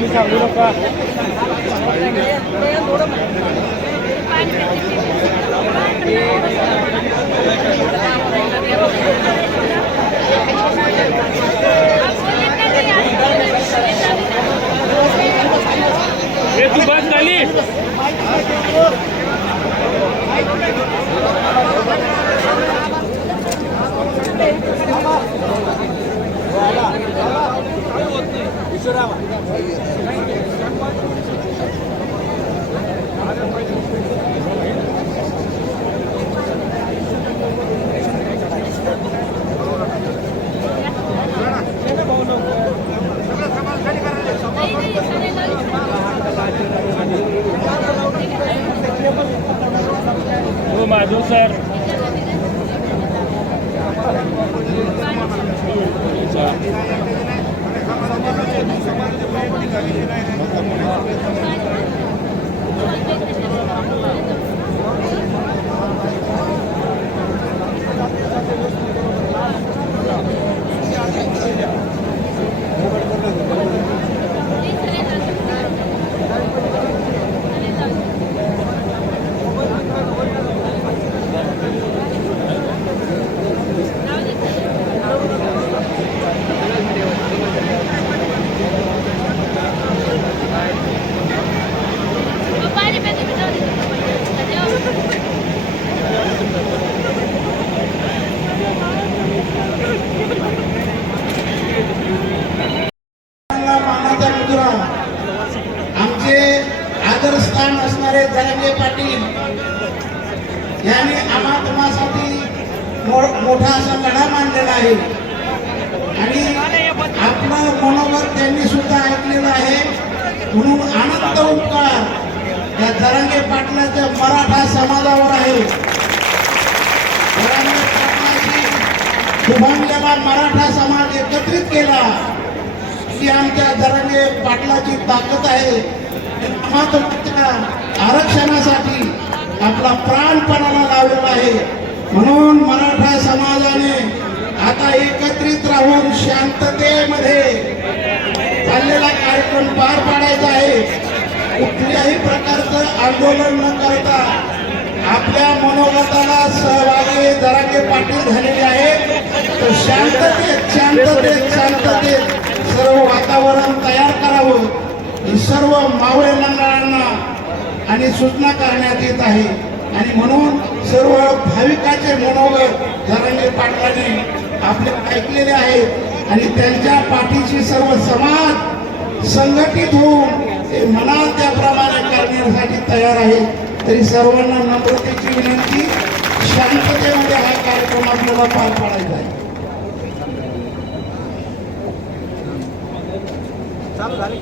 तुम्ही सांगू नका. तू बस खाली. हो माधव सर. आमचे आदरस्थान असणारे जरांगे पाटील यांनी आम्हासाठी मोठा असा लढा मांडलेला आहे आणि आपलं मनोगत त्यांनी सुद्धा ऐकलेलं आहे. म्हणून अनंत उपकार या जरांगे पाटलाच्या मराठा समाजावर आहे. जरांगे पाटलाची शुभांगीला मराठा समाज एकत्रित केला की आमच्या जरांगे पाटलाची ताकद आहे. महत्त्वाच्या आरक्षणासाठी आपला प्राणपणाला लावलेला आहे. म्हणून मराठा समाजाने आता एकत्रित राहून शांततेमध्ये चाललेला कार्यक्रम पार पाडायचा आहे. कुठल्याही प्रकारचं आंदोलन न करता आपल्या मनोगताला सहभागी जरांगे पाटील झालेले आहेत. तर शांततेत शांततेत शांततेत सर्व वातावरण तयार करावं ही सर्व मावळे मंडळांना आणि सूचना करण्यात येत आहे. आणि म्हणून सर्व भाविकाचे मनोगत जरांगे पाटलांनी आपले ऐकलेले आहेत आणि त्यांच्या पाठीशी सर्व समाज संघटित होऊन ते मनात त्याप्रमाणे करण्यासाठी तयार आहे. तरी सर्वांना नम्रतेची विनंती, शांततेमध्ये हा कार्यक्रम आपल्याला पार पाडायचा आहे. चालू झाले